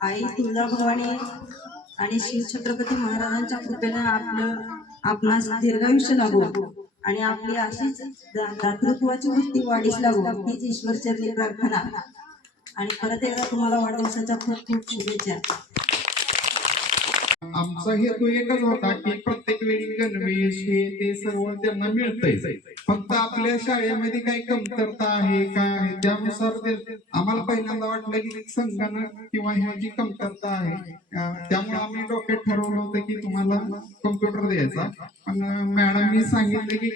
आई तुळजाभवानी आणि शिवछत्रपती महाराजांच्या कृपेने आपलं आपणास दीर्घायुष्य लागू. आणि आपली अशीच दातृत्वाची वृत्ती वाढीस लागू. हीच ईश्वरचरणी प्रार्थना. आणि परत एकदा तुम्हाला वाढदिवसाच्या खूप खूप शुभेच्छा. आमचा हेतू एकच होता की गणवेश हे ते सर्व त्यांना मिळतंय. फक्त आपल्या शाळेमध्ये काही कमतरता आहे का आहे त्यानुसार आम्हाला पहिल्यांदा वाटलं की संगणक किंवा ह्याची कमतरता आहे त्यामुळे आम्ही डोक्यात ठरवलं होतं की तुम्हाला कम्प्युटर द्यायचा. पण मॅडमनी सांगितलं की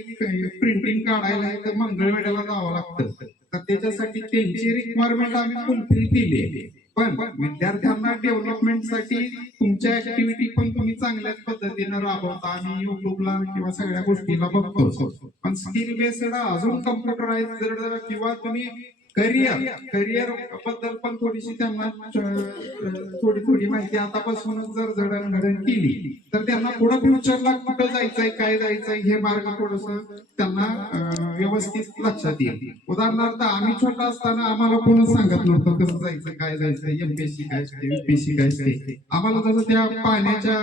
प्रिंटिंग काढायला तर मंगळवेड्याला जावं लागतं. तर त्याच्यासाठी त्यांची रिक्वायरमेंट आम्ही फुलफिल केली आहे. पण विद्यार्थ्यांना डेव्हलपमेंटसाठी तुमच्या ऍक्टिव्हिटी पण तुम्ही चांगल्याच न राबवता आम्ही युट्यूबला किंवा सगळ्या गोष्टीला बघतो पण स्किल बेस्ड अजून कम्प्युटराइज किंवा तुम्ही करिअर करिअरबद्दल पण थोडीशी त्यांना थोडी थोडी माहिती आतापासूनच जर जडणघडण केली तर त्यांना पुढे फ्युचरला कुठं जायचंय काय जायचंय हे मार्ग थोडस त्यांना व्यवस्थित लक्षात येईल. उदाहरणार्थ आम्ही छोटा असताना आम्हाला कोणच सांगत नव्हतं कसं जायचं काय जायचं एमपीएससी काय असते युपीएससी काय असते. आम्हाला जसं त्या पाण्याच्या